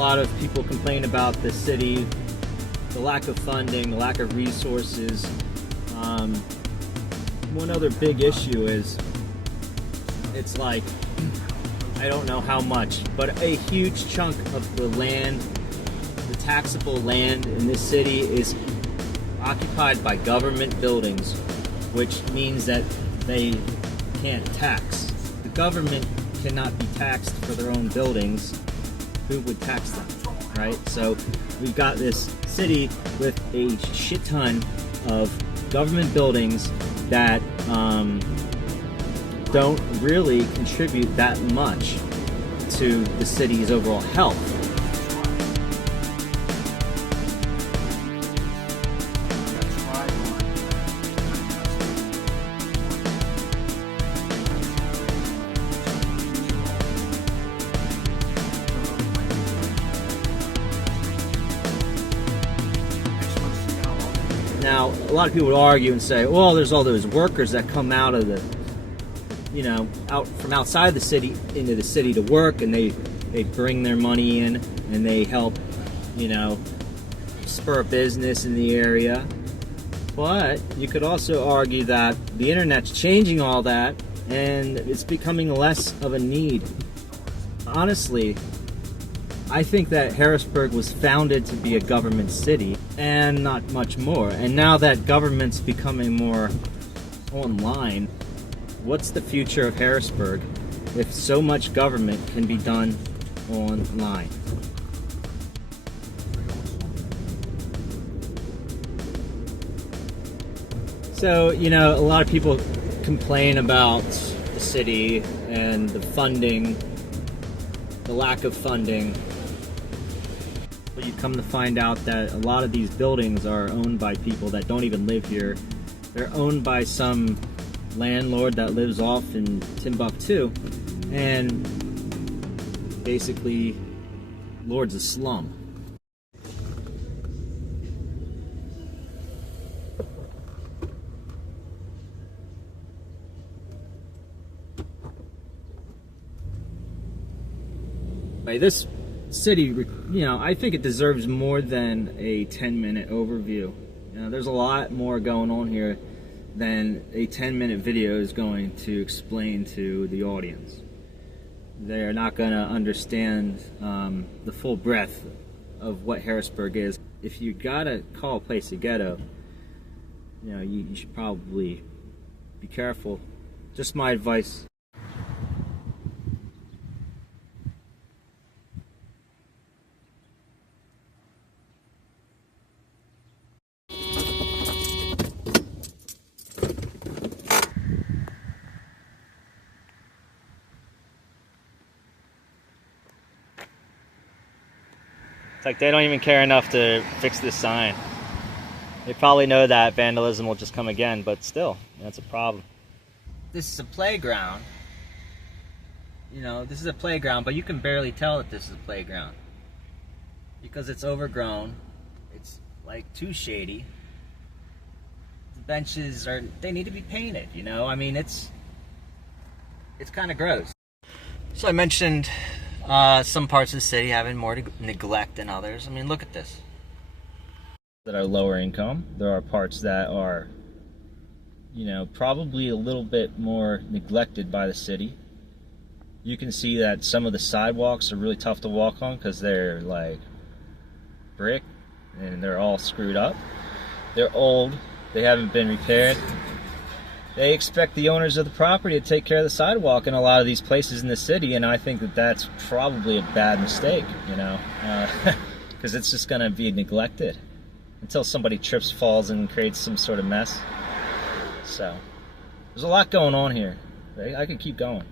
lot of people complain about the city, the lack of funding, the lack of resources. One other big issue is it's like, I don't know how much, but a huge chunk of the land, the taxable land in this city is occupied by government buildings, which means that they can't tax. The government cannot be taxed for their own buildings. Who would tax them, right? So we've got this city with a shit ton of government buildings that don't really contribute that much to the city's overall health. Now, a lot of people would argue and say, well, there's all those workers that come out of the, out from outside the city into the city to work, and they bring their money in and they help, spur business in the area. But you could also argue that the internet's changing all that and it's becoming less of a need. Honestly, I think that Harrisburg was founded to be a government city and not much more. And now that government's becoming more online, what's the future of Harrisburg if so much government can be done online? So, a lot of people complain about the city and the funding, the lack of funding. But you come to find out that a lot of these buildings are owned by people that don't even live here. They're owned by some landlord that lives off in Timbuktu and basically lords a slum. This city, I think it deserves more than a 10-minute overview. There's a lot more going on here than a 10-minute video is going to explain to the audience. They're not going to understand the full breadth of what Harrisburg is. If you gotta call a place a ghetto, you should probably be careful. Just my advice. It's like they don't even care enough to fix this sign. They probably know that vandalism will just come again, but still, that's a problem. This is a playground. This is a playground, but you can barely tell that this is a playground because it's overgrown. It's like too shady. The benches they need to be painted, it's kind of gross. So I mentioned some parts of the city having more neglect than others. Look at this. That are lower income. There are parts that are, probably a little bit more neglected by the city. You can see that some of the sidewalks are really tough to walk on because they're like brick and they're all screwed up. They're old. They haven't been repaired. They expect the owners of the property to take care of the sidewalk in a lot of these places in the city, and I think that that's probably a bad mistake, because it's just going to be neglected until somebody trips, falls, and creates some sort of mess. So, there's a lot going on here. I could keep going.